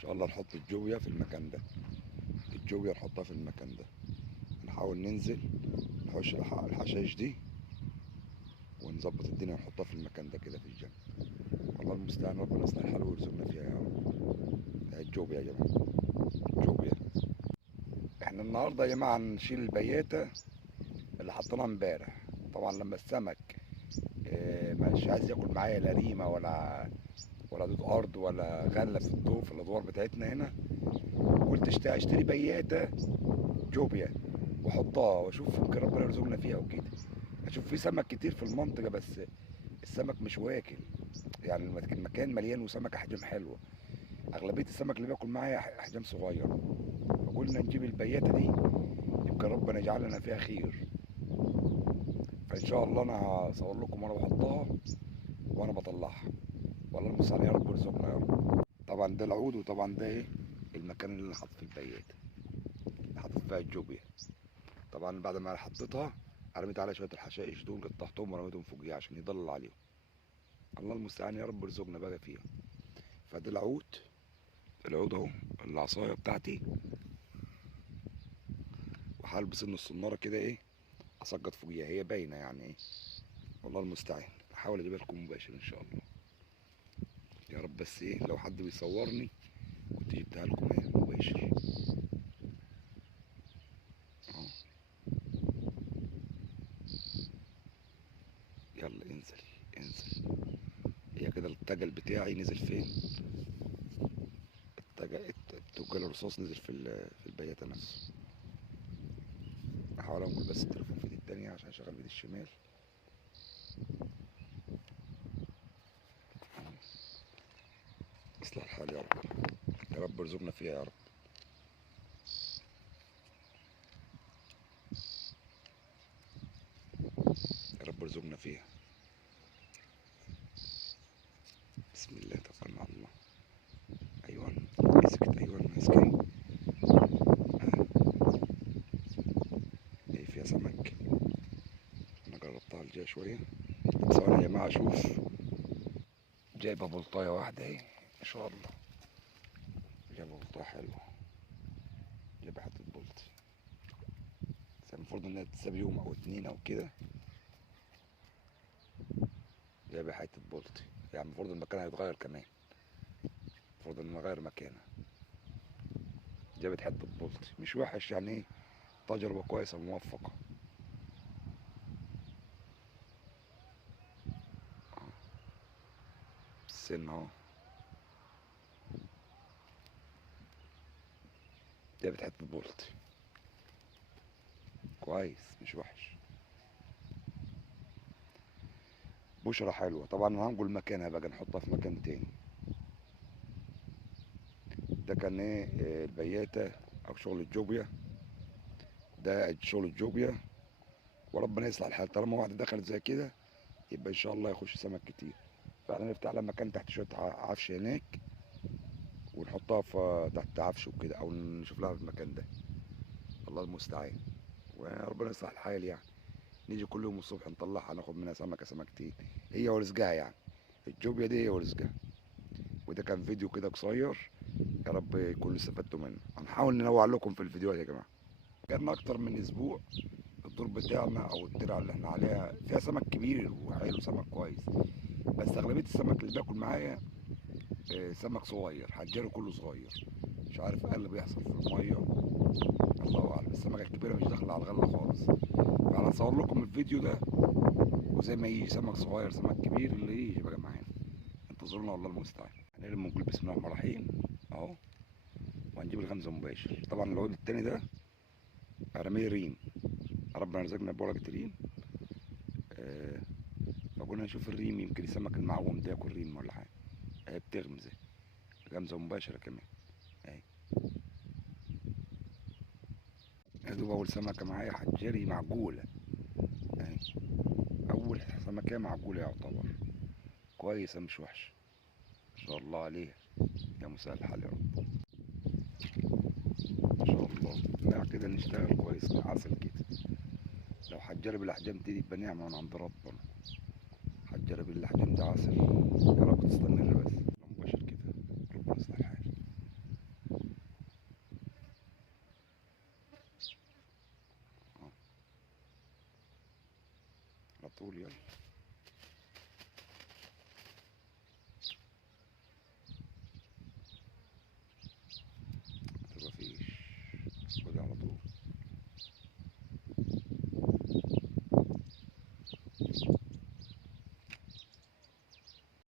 شاء الله نحط الجوية في المكان ده. الجوية نحطها في المكان ده. نحاول ننزل نحوش الحشائش دي ونظبط الدنيا ونحطها في المكان ده كده في الجنب. والله المستعان، ربنا يصلح الحال ويرزقنا فيها يا رب. ده الجوبية يا جماعة، جوبية. احنا النهارده يا جماعة نشيل البياتة اللي حطيناها امبارح. طبعا لما السمك مش عايز ياكل معايا لا ريمة ولا دود ارض ولا غله في الضوء في الادوار بتاعتنا هنا، قلت اشتري بياتة جوبيا واحطها واشوف يمكن ربنا يرزقنا فيها وكده. اشوف في سمك كتير في المنطقه، بس السمك مش واكل. يعني المكان مليان وسمك احجام حلوه. اغلبيه السمك اللي باكل معايا احجام صغيره. فقلنا نجيب البياتة دي يمكن ربنا يجعل لنا فيها خير. فان شاء الله انا هصور لكم وانا بحطها وانا بطلعها. والله المستعان يا رب يرزقنا يا رب. طبعا ده العود، وطبعا ده ايه المكان اللي انا حاطط فيه البياتة، اللي حاطط فيها الجوبيا. طبعا بعد ما حطيتها رميت عليها شويه الحشائش دول، قطعتهم ورميتهم فوقيها عشان يضلل عليهم. الله المستعان يا رب يرزقنا بقى فيها. فده العود، العود اهو، العصايه بتاعتي. وهلبس ان الصناره كده ايه اسقط فوقيها، هي باينه يعني ايه. والله المستعان احاول اجيبها لكم مباشر ان شاء الله يا رب. بس ايه لو حد بيصورني كنت جبتها لكم ايه مباشر اهو. يلا انزل انزل. هي كده التجل بتاعي نزل فين؟ التجل الرصاص نزل في البياتة نفسه. احاول انقل بس التليفون في ايدي التانية عشان اشغل بايدي الشمال. اصلح الحال يا رب. يا رب ارزقنا فيها يا رب. يا رب ارزقنا فيها. بسم الله توكلنا على الله. ايوه مسكت، ايوه مسكت. ايه فيها سمك. انا جربتها الجايه شويه. ثواني يا جماعه اشوف. جايبه بلطايه واحده اهي ما شاء الله. جايبه بلطايه حلوه. جايبه حته بلطي. بس المفروض انها تتساب يوم او اتنين او كده. جايبه حته بلطي. يعني المفروض المكان هيتغير كمان. المفروض ان اغير مكانها. جابت حته بلطي مش وحش يعني ايه. تجربه كويسه موفقه. السن اهو. جابت حته بلطي كويس مش وحش. بشرة حلوة. طبعا هنقول مكانها بقى نحطها في مكان تاني. ده كان ايه البياتة او شغل الجوبيا. ده شغل الجوبيا. وربنا يصلح الحال، طالما واحدة دخلت زي كده يبقى ان شاء الله يخش سمك كتير. فاحنا نفتح لها مكان تحت شوية عفش هناك ونحطها في تحت عفش وكده، او نشوف لها المكان ده. الله المستعان. وربنا يصلح الحال يعني. نيجي كل يوم الصبح نطلعها ناخد منها سمكتين. هي ورزقها يعني. الجوبيا دي هي ورزقها. وده كان فيديو كده قصير. يا رب يكونوا استفدتوا منه. هنحاول ننوع لكم في الفيديوهات يا جماعه. كان اكتر من اسبوع الدور بتاعنا او الترعه اللي احنا عليها فيها سمك كبير وحلو، سمك كويس. بس اغلبيه السمك اللي باكل معايا سمك صغير، حجاره كله صغير. مش عارف ايه اللي بيحصل في الميه. الله اعلم. السمكه الكبيره مش داخله على الغله خالص. فانا هصور لكم الفيديو ده، وزي ما يجي سمك صغير سمك كبير اللي يجي بقى معانا. انتظرونا والله المستعان. هنرمي ونقول بسم الله الرحمن الرحيم اهو. وهنجيب الغمزه مباشر. طبعا العود التاني ده رميه ريم. ربنا رزقنا بورقة ريم. آه. فقلنا نشوف الريم يمكن السمك المعوم ده ياكل ريم ولا حاجة. اهي بتغمز اهي. غمزة مباشرة كمان اهي. يا دوب أول سمكة معايا حجري معقولة اهي. أول سمكة معقولة يعتبر. كويسة مش وحشة. ما شاء الله عليها. يا مساء الحال يا رب. ما شاء الله. لا كده نشتغل كويس عسل كده. لو حجري بالأحجام دي يبقى نعمة من عند ربنا. حجري بالأحجام دي عسل. يا رب تستمر بس. مباشر كده. ربنا يصلح الحال. طول يلا.